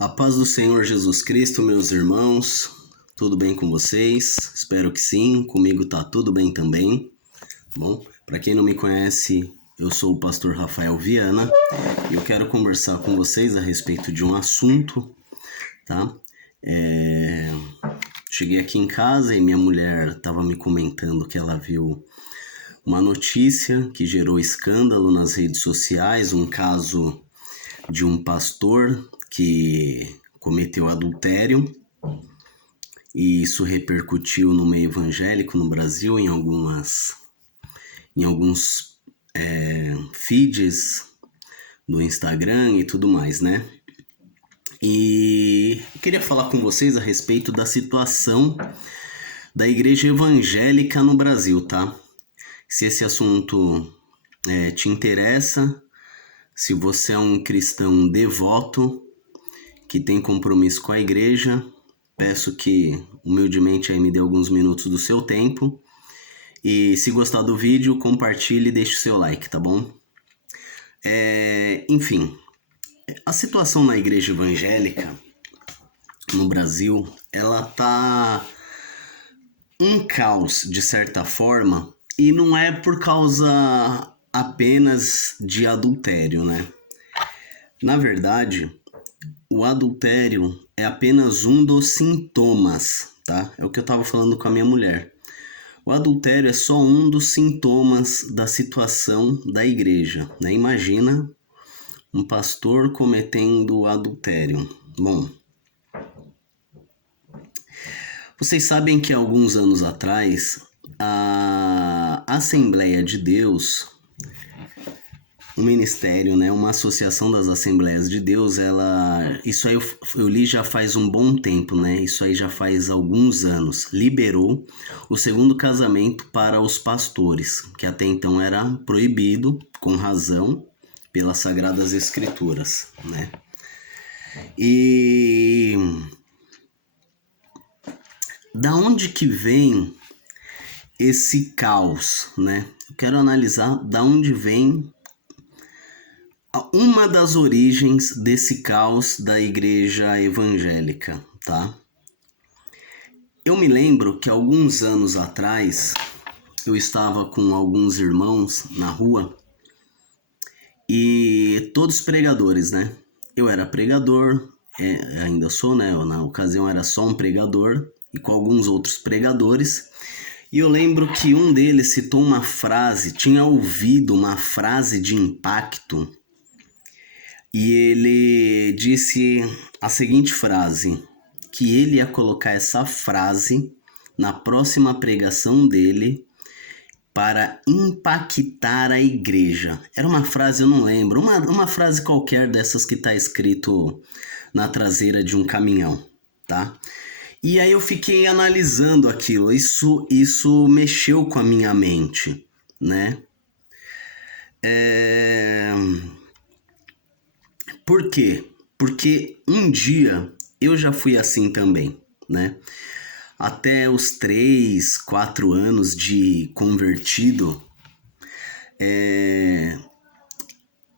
A paz do Senhor Jesus Cristo, meus irmãos, tudo bem com vocês? Espero que sim, comigo tá tudo bem também. Bom, para quem não me conhece, eu sou o pastor Rafael Viana e eu quero conversar com vocês a respeito de um assunto, tá? Cheguei aqui em casa e minha mulher estava me comentando que ela viu uma notícia que gerou escândalo nas redes sociais, um caso de um pastor que cometeu adultério, e isso repercutiu no meio evangélico no Brasil, em alguns feeds do Instagram e tudo mais, né? E eu queria falar com vocês a respeito da situação da igreja evangélica no Brasil, tá? Se esse assunto te interessa, se você é um cristão devoto, que tem compromisso com a igreja, peço que humildemente aí me dê alguns minutos do seu tempo. E se gostar do vídeo, compartilhe e deixe o seu like, tá bom? Enfim, a situação na igreja evangélica no Brasil, ela tá um caos de certa forma, e não é por causa apenas de adultério, né? Na verdade, o adultério é apenas um dos sintomas, tá? É o que eu estava falando com a minha mulher. O adultério é só um dos sintomas da situação da igreja, né? Imagina um pastor cometendo adultério. Bom, vocês sabem que alguns anos atrás, a Assembleia de Deus, um ministério, né, uma associação das Assembleias de Deus, isso aí eu li já faz um bom tempo, né, isso aí já faz alguns anos, liberou o segundo casamento para os pastores, que até então era proibido, com razão, pelas Sagradas Escrituras, né. E da onde que vem esse caos, né? Eu quero analisar da onde vem uma das origens desse caos da igreja evangélica, tá? Eu me lembro que alguns anos atrás eu estava com alguns irmãos na rua e todos pregadores, né? Eu era pregador, ainda sou, né? Na ocasião era só um pregador e com alguns outros pregadores. E eu lembro que um deles citou uma frase, tinha ouvido uma frase de impacto. E ele disse a seguinte frase, que ele ia colocar essa frase na próxima pregação dele para impactar a igreja. Era uma frase, eu não lembro, uma frase qualquer dessas que está escrito na traseira de um caminhão, tá? E aí eu fiquei analisando aquilo, isso mexeu com a minha mente, né? Por quê? Porque um dia eu já fui assim também, né? Até os 3, 4 anos de convertido,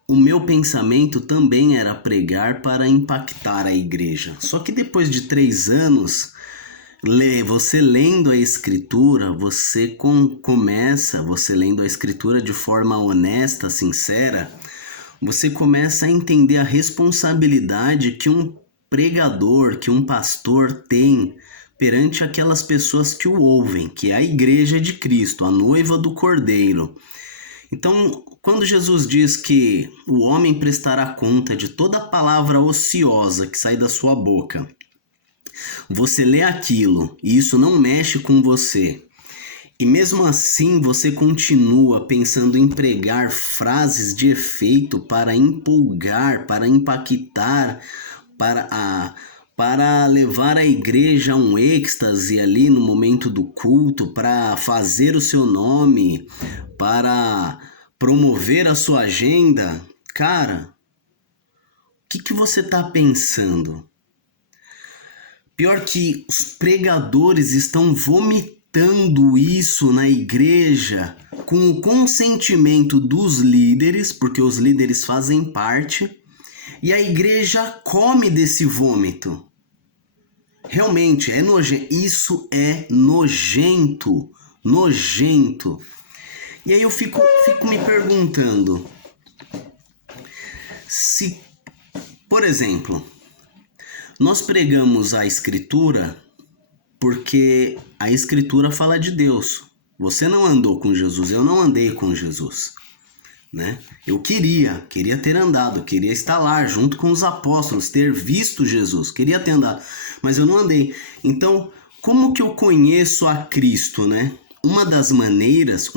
o meu pensamento também era pregar para impactar a igreja. Só que depois de 3 anos, você lendo a escritura, você lendo a escritura de forma honesta, sincera, você começa a entender a responsabilidade que um pregador, que um pastor tem perante aquelas pessoas que o ouvem, que é a igreja de Cristo, a noiva do Cordeiro. Então, quando Jesus diz que o homem prestará conta de toda palavra ociosa que sai da sua boca, você lê aquilo e isso não mexe com você, e mesmo assim você continua pensando em pregar frases de efeito para empolgar, para impactar, para levar a igreja a um êxtase ali no momento do culto, para fazer o seu nome, para promover a sua agenda. Cara, o que você está pensando? Pior que os pregadores estão vomitando isso na igreja com o consentimento dos líderes, porque os líderes fazem parte, E a igreja come desse vômito. Realmente, é nojento. Isso é nojento. Nojento. E aí eu fico me perguntando se, por exemplo, nós pregamos a Escritura porque a Escritura fala de Deus. Você não andou com Jesus, eu não andei com Jesus. Né? Eu queria ter andado, queria estar lá junto com os apóstolos, ter visto Jesus, queria ter andado, mas eu não andei. Então, como que eu conheço a Cristo, né? Uma das maneiras,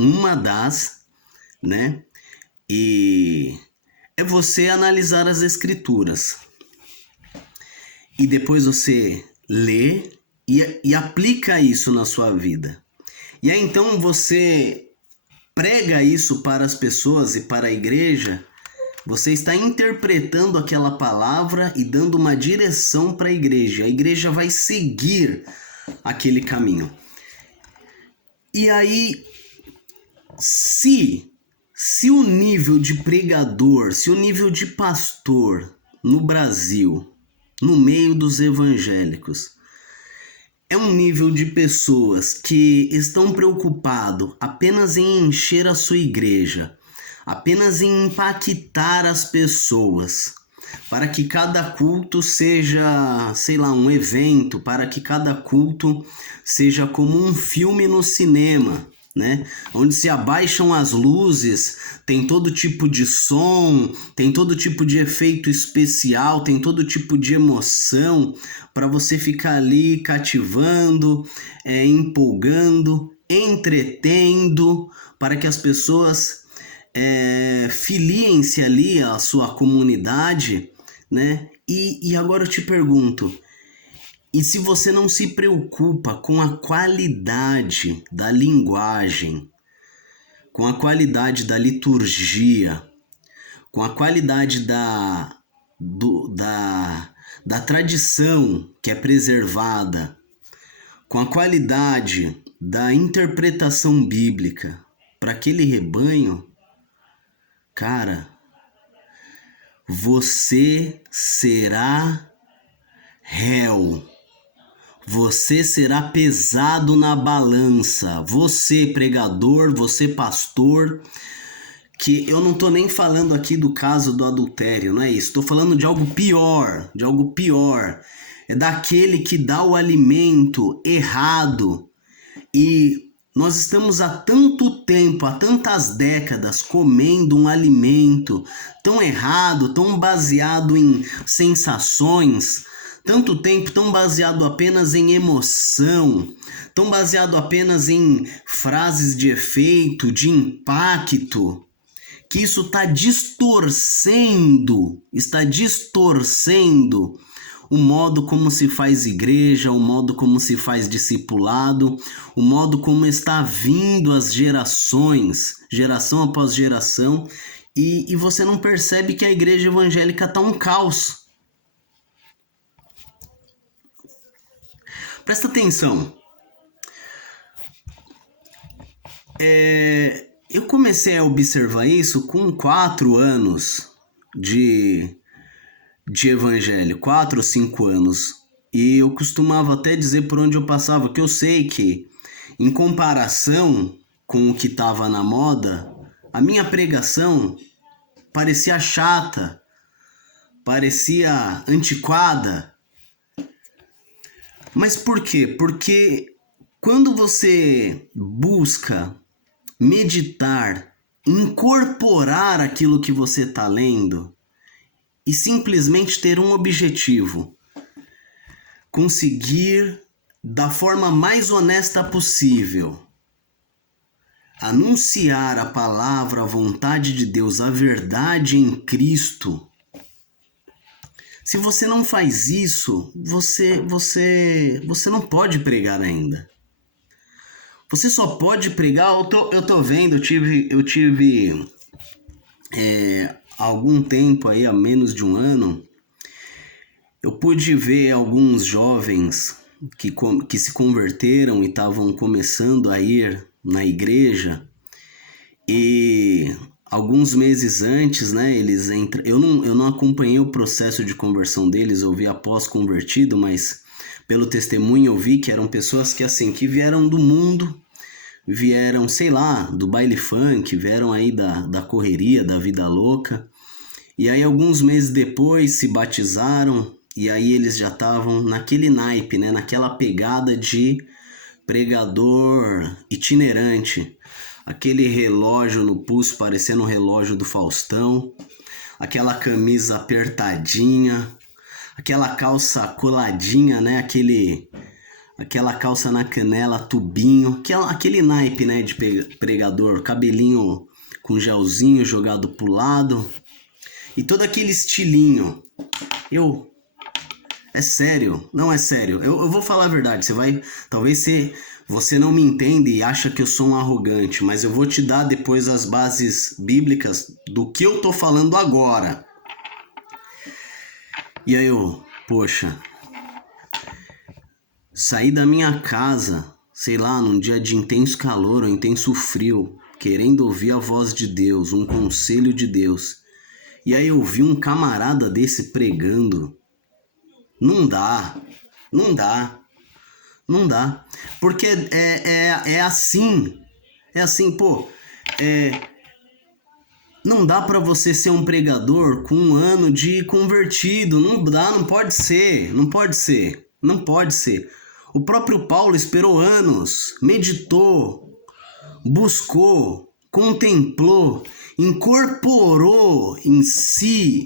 né? E é você analisar as Escrituras. E depois você lê e aplica isso na sua vida. E aí então você prega isso para as pessoas e para a igreja, você está interpretando aquela palavra e dando uma direção para a igreja. A igreja vai seguir aquele caminho. E aí, se o nível de pregador, se o nível de pastor no Brasil, no meio dos evangélicos, é um nível de pessoas que estão preocupados apenas em encher a sua igreja, apenas em impactar as pessoas, para que cada culto seja, sei lá, um evento, para que cada culto seja como um filme no cinema, né? Onde se abaixam as luzes, tem todo tipo de som, tem todo tipo de efeito especial, tem todo tipo de emoção para você ficar ali cativando, empolgando, entretendo, para que as pessoas filiem-se ali à sua comunidade, né? E agora eu te pergunto, e se você não se preocupa com a qualidade da linguagem, com a qualidade da liturgia, com a qualidade da tradição que é preservada, com a qualidade da interpretação bíblica para aquele rebanho, cara, você será réu. Você será pesado na balança. Você, pregador, você, pastor, que eu não tô nem falando aqui do caso do adultério, não é isso. Tô falando de algo pior, É daquele que dá o alimento errado. E nós estamos há tanto tempo, há tantas décadas, comendo um alimento tão errado, tão baseado em sensações, tanto tempo tão baseado apenas em emoção, tão baseado apenas em frases de efeito, de impacto, que isso está distorcendo o modo como se faz igreja, o modo como se faz discipulado, o modo como está vindo as gerações, geração após geração, e você não percebe que a igreja evangélica está um caos. Presta atenção. Eu comecei a observar isso com 4 anos de evangelho, 4 ou 5 anos. E eu costumava até dizer por onde eu passava, que eu sei que, em comparação com o que estava na moda, a minha pregação parecia chata, parecia antiquada. Mas por quê? Porque quando você busca meditar, incorporar aquilo que você está lendo e simplesmente ter um objetivo, conseguir da forma mais honesta possível anunciar a palavra, a vontade de Deus, a verdade em Cristo. Se você não faz isso, você não pode pregar ainda. Você só pode pregar, eu tô vendo, eu tive algum tempo aí, há menos de um ano, eu pude ver alguns jovens que se converteram e estavam começando a ir na igreja, e alguns meses antes, né, eles entram. Eu não acompanhei o processo de conversão deles, eu vi após convertido, mas pelo testemunho eu vi que eram pessoas que assim, que vieram do mundo, vieram, sei lá, do baile funk, vieram aí da correria, da vida louca. E aí alguns meses depois se batizaram e aí eles já estavam naquele naipe, né, naquela pegada de pregador itinerante. Aquele relógio no pulso parecendo o relógio do Faustão, aquela camisa apertadinha, aquela calça coladinha, né? Aquela calça na canela, tubinho, aquele naipe, né, de pregador, cabelinho com gelzinho jogado pro lado e todo aquele estilinho. É sério, não é sério. Eu vou falar a verdade, talvez você não me entenda e acha que eu sou um arrogante, mas eu vou te dar depois as bases bíblicas do que eu tô falando agora. E aí poxa, saí da minha casa, sei lá, num dia de intenso calor ou intenso frio, querendo ouvir a voz de Deus, um conselho de Deus. E aí eu vi um camarada desse pregando. Não dá. Porque é assim, pô, não dá pra você ser um pregador com 1 ano de convertido, não dá, não pode ser. O próprio Paulo esperou anos, meditou, buscou, contemplou, incorporou em si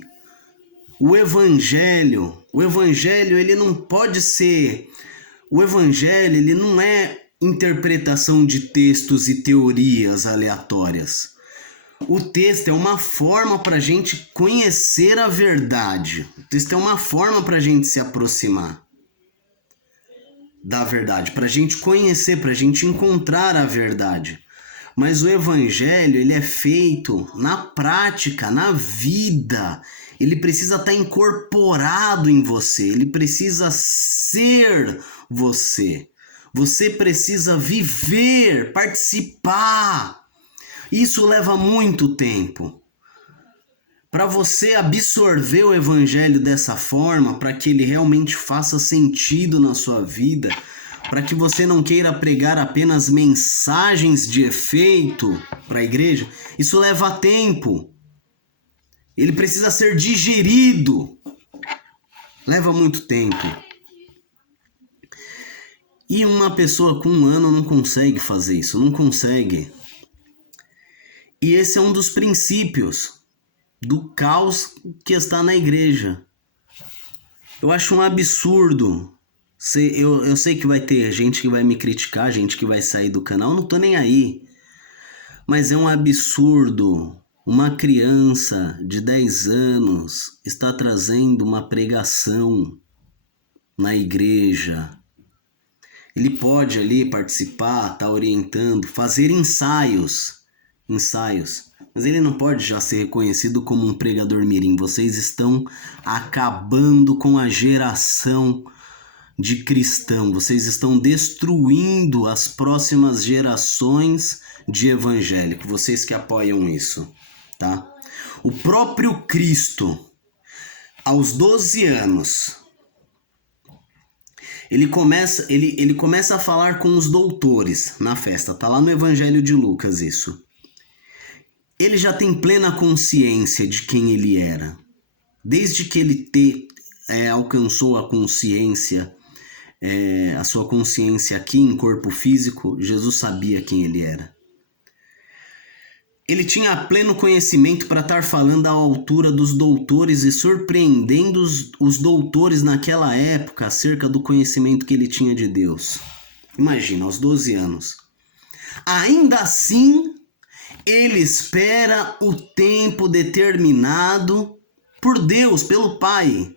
o evangelho. O evangelho, ele não pode ser... O evangelho, ele não é interpretação de textos e teorias aleatórias. O texto é uma forma para a gente conhecer a verdade. O texto é uma forma para a gente se aproximar da verdade, para a gente conhecer, para a gente encontrar a verdade. Mas o evangelho, ele é feito na prática, na vida. Ele precisa estar incorporado em você, ele precisa ser você. Você precisa viver, participar. Isso leva muito tempo. Para você absorver o evangelho dessa forma, para que ele realmente faça sentido na sua vida, para que você não queira pregar apenas mensagens de efeito para a igreja, isso leva tempo. Ele precisa ser digerido. Leva muito tempo. E uma pessoa com 1 ano não consegue fazer isso, não consegue. E esse é um dos princípios do caos que está na igreja. Eu acho um absurdo. Eu sei que vai ter gente que vai me criticar, gente que vai sair do canal, não tô nem aí. Mas é um absurdo. Uma criança de 10 anos está trazendo uma pregação na igreja. Ele pode ali participar, tá orientando, fazer ensaios, mas ele não pode já ser reconhecido como um pregador mirim. Vocês estão acabando com a geração de cristão, vocês estão destruindo as próximas gerações de evangélico, vocês que apoiam isso, tá? O próprio Cristo, aos 12 anos, ele começa a falar com os doutores na festa, tá lá no Evangelho de Lucas isso. Ele já tem plena consciência de quem ele era. Desde que ele alcançou a consciência, a sua consciência aqui em corpo físico, Jesus sabia quem ele era. Ele tinha pleno conhecimento para estar falando à altura dos doutores e surpreendendo os doutores naquela época acerca do conhecimento que ele tinha de Deus. Imagina, aos 12 anos. Ainda assim, ele espera o tempo determinado por Deus, pelo Pai.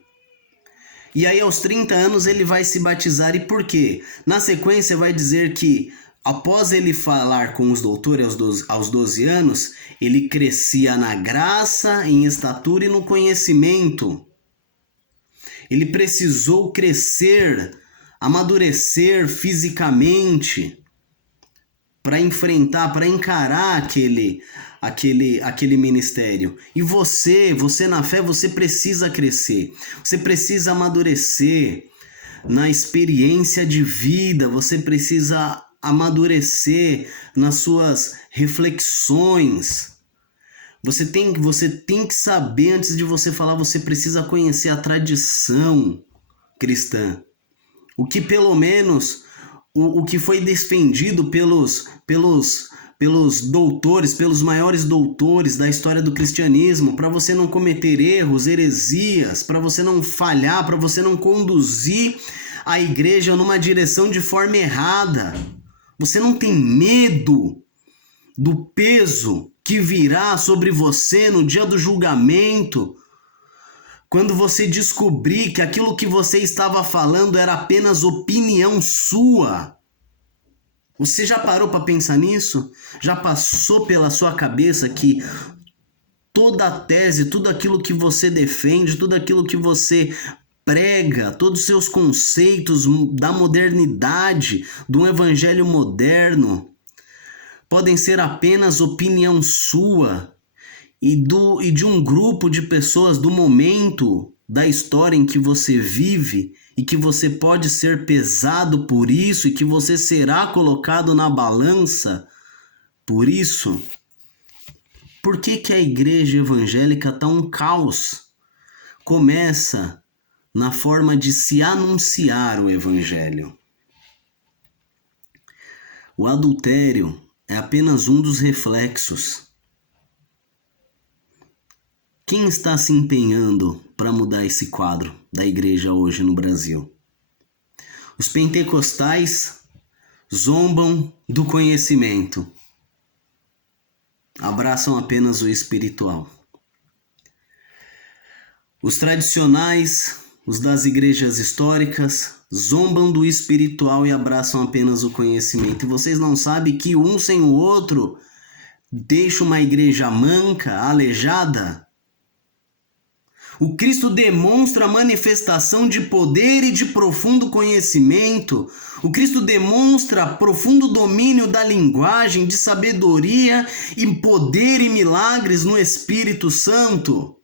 E aí aos 30 anos ele vai se batizar. E por quê? Na sequência vai dizer que após ele falar com os doutores aos 12 anos, ele crescia na graça, em estatura e no conhecimento. Ele precisou crescer, amadurecer fisicamente. para enfrentar, para encarar aquele ministério. E você na fé, você precisa crescer. Você precisa amadurecer na experiência de vida, você precisa amadurecer nas suas reflexões. Você tem que saber, antes de você falar, você precisa conhecer a tradição cristã. O que pelo menos, o que foi defendido pelos doutores, pelos maiores doutores da história do cristianismo, para você não cometer erros, heresias, para você não falhar, para você não conduzir a igreja numa direção de forma errada. Você não tem medo do peso que virá sobre você no dia do julgamento, quando você descobrir que aquilo que você estava falando era apenas opinião sua. Você já parou para pensar nisso? Já passou pela sua cabeça que toda a tese, tudo aquilo que você defende, tudo aquilo que você prega, todos os seus conceitos da modernidade, do evangelho moderno, podem ser apenas opinião sua e de um grupo de pessoas do momento da história em que você vive, e que você pode ser pesado por isso, e que você será colocado na balança por isso? Por que a igreja evangélica está um caos? Começa na forma de se anunciar o evangelho. O adultério é apenas um dos reflexos. Quem está se empenhando para mudar esse quadro da igreja hoje no Brasil? Os pentecostais zombam do conhecimento, abraçam apenas o espiritual. Os tradicionais, os das igrejas históricas, zombam do espiritual e abraçam apenas o conhecimento. E vocês não sabem que um sem o outro deixa uma igreja manca, aleijada? O Cristo demonstra a manifestação de poder e de profundo conhecimento. O Cristo demonstra profundo domínio da linguagem, de sabedoria e poder e milagres no Espírito Santo.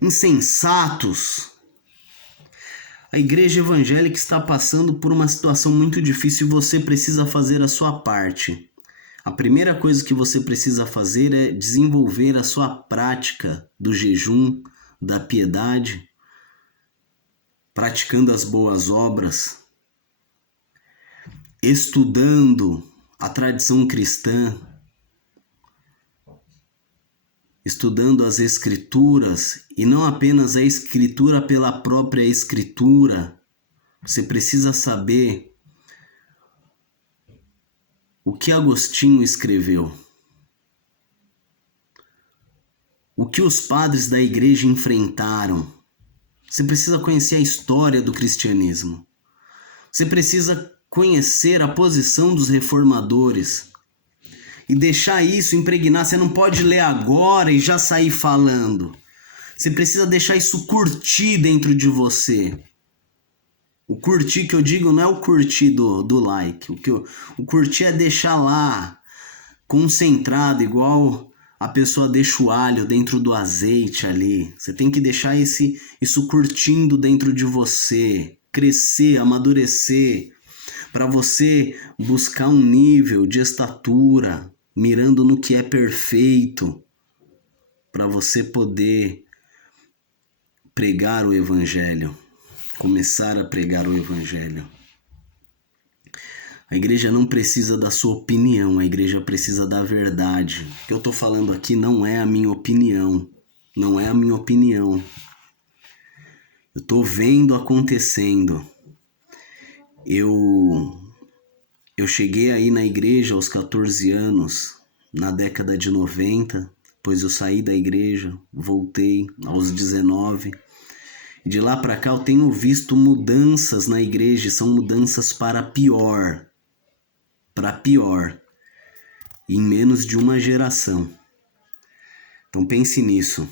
Insensatos. A igreja evangélica está passando por uma situação muito difícil e você precisa fazer a sua parte. A primeira coisa que você precisa fazer é desenvolver a sua prática do jejum, da piedade, praticando as boas obras, estudando a tradição cristã, estudando as escrituras, e não apenas a escritura pela própria escritura. Você precisa saber o que Agostinho escreveu, o que os padres da igreja enfrentaram. Você precisa conhecer a história do cristianismo. Você precisa conhecer a posição dos reformadores e deixar isso impregnar. Você não pode ler agora e já sair falando. Você precisa deixar isso curtir dentro de você. O curtir que eu digo não é o curtir do like. O curtir é deixar lá, concentrado, igual a pessoa deixa o alho dentro do azeite ali. Você tem que deixar isso curtindo dentro de você, crescer, amadurecer, para você buscar um nível de estatura, mirando no que é perfeito, para você poder pregar o evangelho. Começar a pregar o evangelho. A igreja não precisa da sua opinião, a igreja precisa da verdade. O que eu estou falando aqui não é a minha opinião, não é a minha opinião. Eu estou vendo acontecendo. Eu cheguei aí na igreja aos 14 anos, na década de 90, depois eu saí da igreja, voltei aos 19. De lá para cá eu tenho visto mudanças na igreja, são mudanças para pior, em menos de uma geração. Então pense nisso.